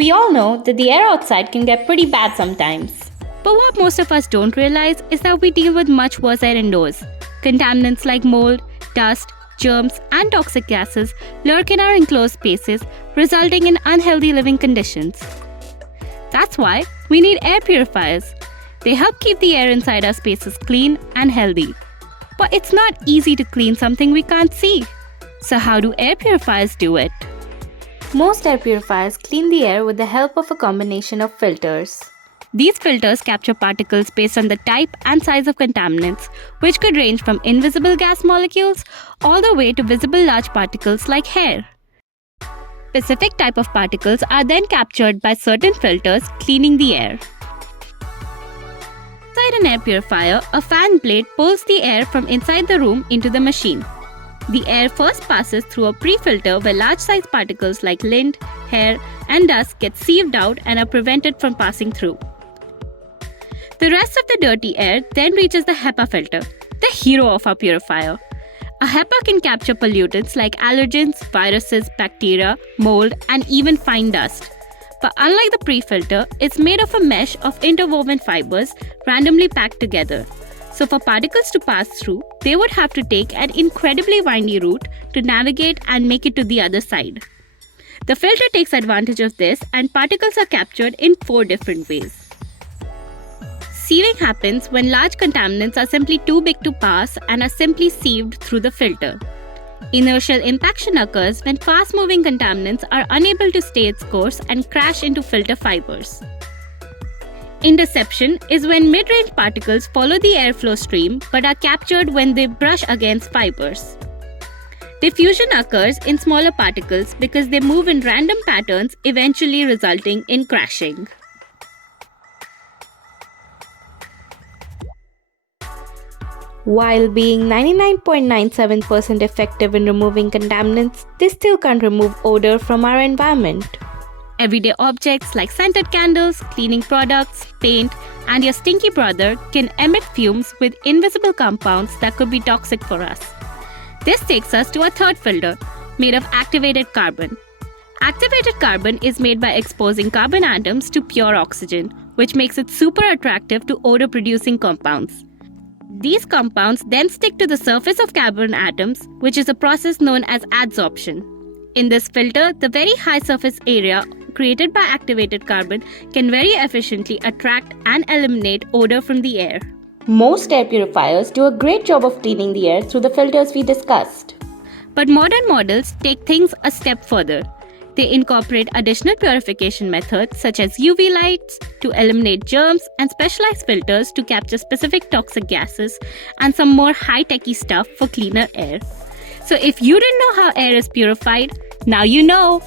We all know that the air outside can get pretty bad sometimes. But what most of us don't realize is that we deal with much worse air indoors. Contaminants like mold, dust, germs, and toxic gases lurk in our enclosed spaces, resulting in unhealthy living conditions. That's why we need air purifiers. They help keep the air inside our spaces clean and healthy. But it's not easy to clean something we can't see. So how do air purifiers do it? Most air purifiers clean the air with the help of a combination of filters. These filters capture particles based on the type and size of contaminants, which could range from invisible gas molecules all the way to visible large particles like hair. Specific type of particles are then captured by certain filters, cleaning the air. Inside an air purifier, a fan blade pulls the air from inside the room into the machine. The air first passes through a pre-filter where large-sized particles like lint, hair, and dust get sieved out and are prevented from passing through. The rest of the dirty air then reaches the HEPA filter, the hero of our purifier. A HEPA can capture pollutants like allergens, viruses, bacteria, mold, and even fine dust. But unlike the pre-filter, it's made of a mesh of interwoven fibers randomly packed together. So for particles to pass through, they would have to take an incredibly windy route to navigate and make it to the other side. The filter takes advantage of this, and particles are captured in 4 different ways. Sieving happens when large contaminants are simply too big to pass and are simply sieved through the filter. Inertial impaction occurs when fast-moving contaminants are unable to stay its course and crash into filter fibers. Interception is when mid-range particles follow the airflow stream but are captured when they brush against fibers. Diffusion occurs in smaller particles because they move in random patterns, eventually resulting in crashing. While being 99.97% effective in removing contaminants, they still can't remove odor from our environment. Everyday objects like scented candles, cleaning products, paint, and your stinky brother can emit fumes with invisible compounds that could be toxic for us. This takes us to our third filter, made of activated carbon. Activated carbon is made by exposing carbon atoms to pure oxygen, which makes it super attractive to odor-producing compounds. These compounds then stick to the surface of carbon atoms, which is a process known as adsorption. In this filter, the very high surface area created by activated carbon can very efficiently attract and eliminate odor from the air. Most air purifiers do a great job of cleaning the air through the filters we discussed. But modern models take things a step further. They incorporate additional purification methods such as UV lights to eliminate germs and specialized filters to capture specific toxic gases and some more high-techy stuff for cleaner air. So if you didn't know how air is purified, now you know!